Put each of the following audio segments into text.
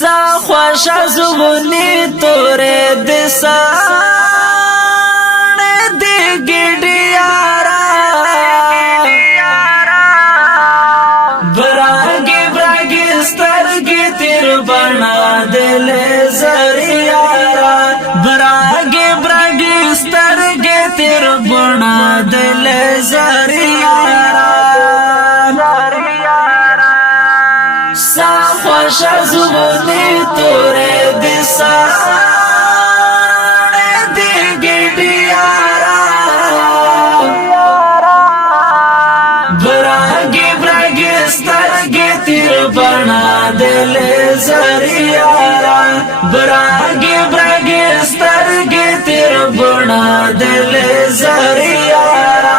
سا خوش زغنی تورے دسان دی گیڈی یارا براگی براگی سترگی تیر بنا دل زری یارا براگی براگی سترگی تیر بنا دل زری یارا سا خوش زغنی تورے دسان دی گیڈی یارا براگی براگی سترگی تیر بنا دل زری یارا براگی براگی سترگی تیر بنا دل زری یارا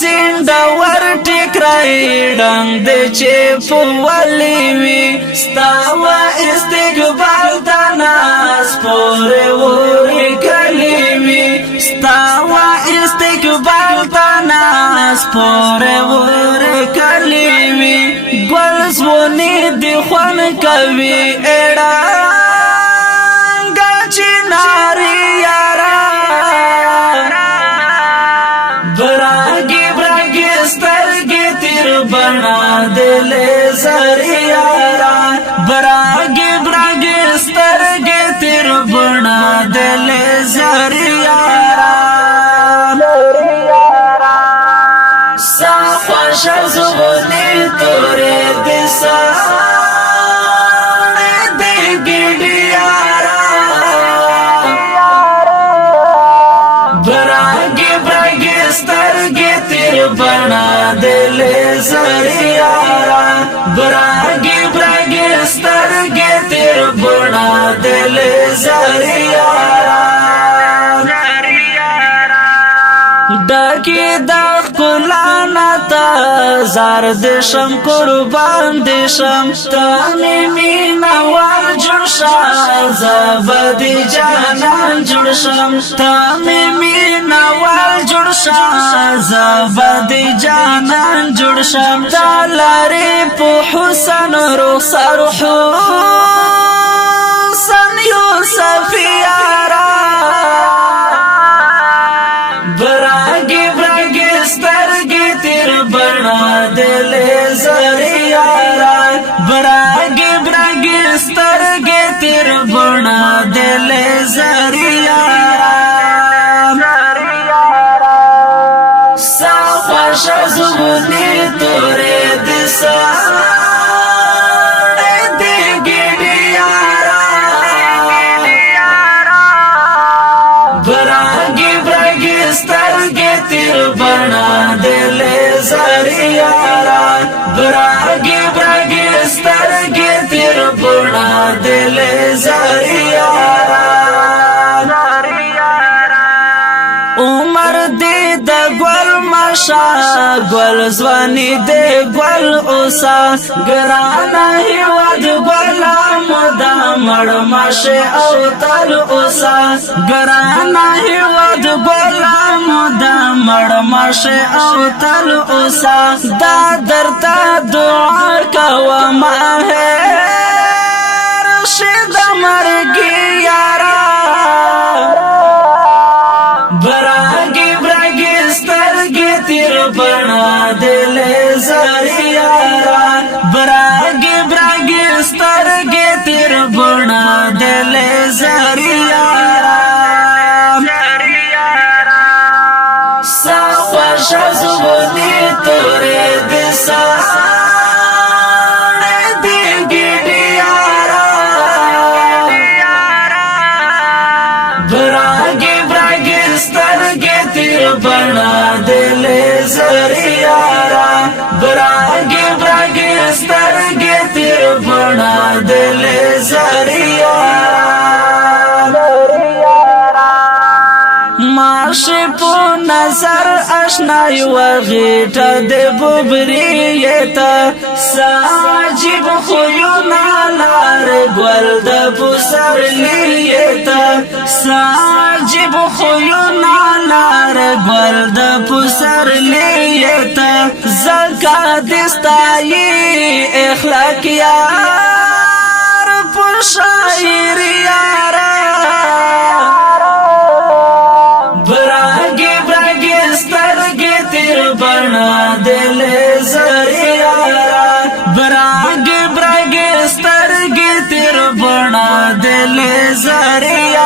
زنده ور ټکرای ډنګ د چپ ولي وي ستاوا استقبال د ناس پورې ور کلی وي ستاوا استقبال د ناس پورې ور کلی وي ګل زونی دی خوان کوي اړه چناري یارا بنا دل زری یارا براگی براگی سترگی تیر بنا دل زری یارا سا خوش زغنی تورے دسان دی گیڈی یارا براگی براگی سترگی تیر بنا دل زری یارا براگی براگی سترگی تیر بنا دل زری یارا ڈاکی دا خلانا تا زار دشم قربان دشم تانی مینا وار جڑشا زبادی جانان جڑشم تانی مینا وار جڑشا زبادی جانان جڑشم دالاری پو حسن رخصر حسن یوسف یارا براگی براگی سترگی تیر بنا دل زری یارا براگی براگی سترگی تیر بنا دل زری یارا سا خوش زغنی تورے دسان دی گیڈی یارا براگی براگی سترگی تیر بنا دل زری یارا براگی براگی سترگی تیر بنا دل زری یارا عمر دی د ګل ماشا ګل ځواني دی ګل اوسا ګرانه هیواد ګل مدا مړ ماشه او تل اوسا ګرانه هیواد ګل مدا مړ ماشه او تل اوسا دا درته دعا کوم رشد مرګي یارا براگی براگی سترگی تیر بنا دل زری یارا براگی براگی سترگی تیر بنا دل زری یارا سا خوش زغنی تورے دسان دی گیڈی یارا براگی براگی سترگی تیر بنا دل زری یارا براگی براگی سترگی تیر بنا دل زری یارا مارش پو نظر اشنای وغیٹا دے ببریتا ساجب خویونا لار لار گل د پسر لیتا ساجب خوینا لار گل د پسر لیتا زکا دستائی اخلاق یار پر شاعر یارا براگی براگی سترگی تیر بنا دل زر یارا براگی براگی سترگی تیر بنا دل زر یارا